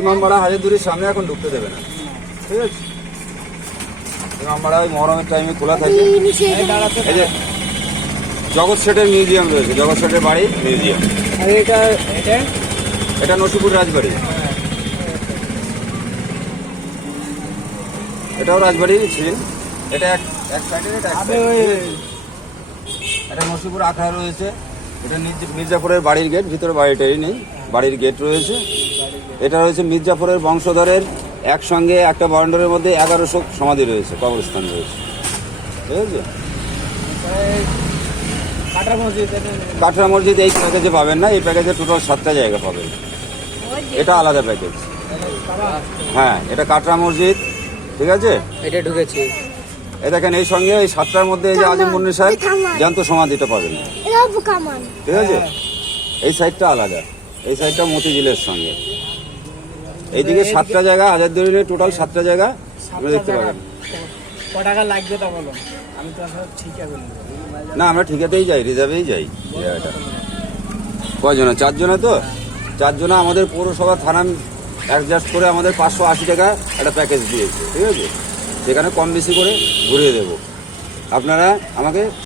ইমামবাড়া হাজারদুয়ারির সামনে এখন ঢুকতে দেবে না, ঠিক আছে? ইমামবাড়া ওই মহরমের টাইমে খোলা থাকে। এই যে জগৎ শেঠের মিউজিয়াম রয়েছে, জগৎ শেঠের বাড়ি মিউজিয়াম। আর এটা এটা নসিপুর রাজবাড়ি, এটাও রাজবাড়ির ছিল। এটা এক সাইডে, এটা এক সাইডে। এটা নসিপুর আখড়া রয়েছে। এটা মির্জাপুরের বাড়ির গেট, ভিতরে বাড়িটাই নেই, বাড়ির গেট রয়েছে। এটা রয়েছে মির্জাপুরের বংশধরের একসঙ্গে একটা বাউন্ডারির মধ্যে 1100 সমাধি রয়েছে, কবরস্থান রয়েছে, ঠিক আছে? কাটরা মসজিদ এই প্যাকেজে পাবেন না, এই প্যাকেজে টোটাল 7টা জায়গা পাবেন, এটা আলাদা প্যাকেজ। হ্যাঁ, এটা কাটরা মসজিদ, ঠিক আছে? এটা ঢুকেছি। এই দেখেন, এই সঙ্গে এই 7টার মধ্যে এই যে আজিম মুন্নি সাহেব জ্যান্ত সমাধিটা পাবেন, ঠিক আছে? এই সাইডটা আলাদা, এই সাইডটা মতিঝিলের সঙ্গে। এইদিকে 7টা জায়গা, হাজারদুয়ারিতে টোটাল 7টা জায়গা আপনি দেখতে পাবেন। ক টাকা লাগবে তা বলো, আমি তো আসলে ঠিক আছে না, আমরা ঠিকাতেই যাই, রিজার্ভেই যাই। জায়গাটা কয়জনা? 4 জনা তো। 4 জনা আমাদের পৌরসভা থানা অ্যাডজাস্ট করে আমাদের 580 টাকা একটা প্যাকেজ দিয়েছে, ঠিক আছে? সেখানে কম বেশি করে ঘুরিয়ে দেবো। আপনারা আমাকে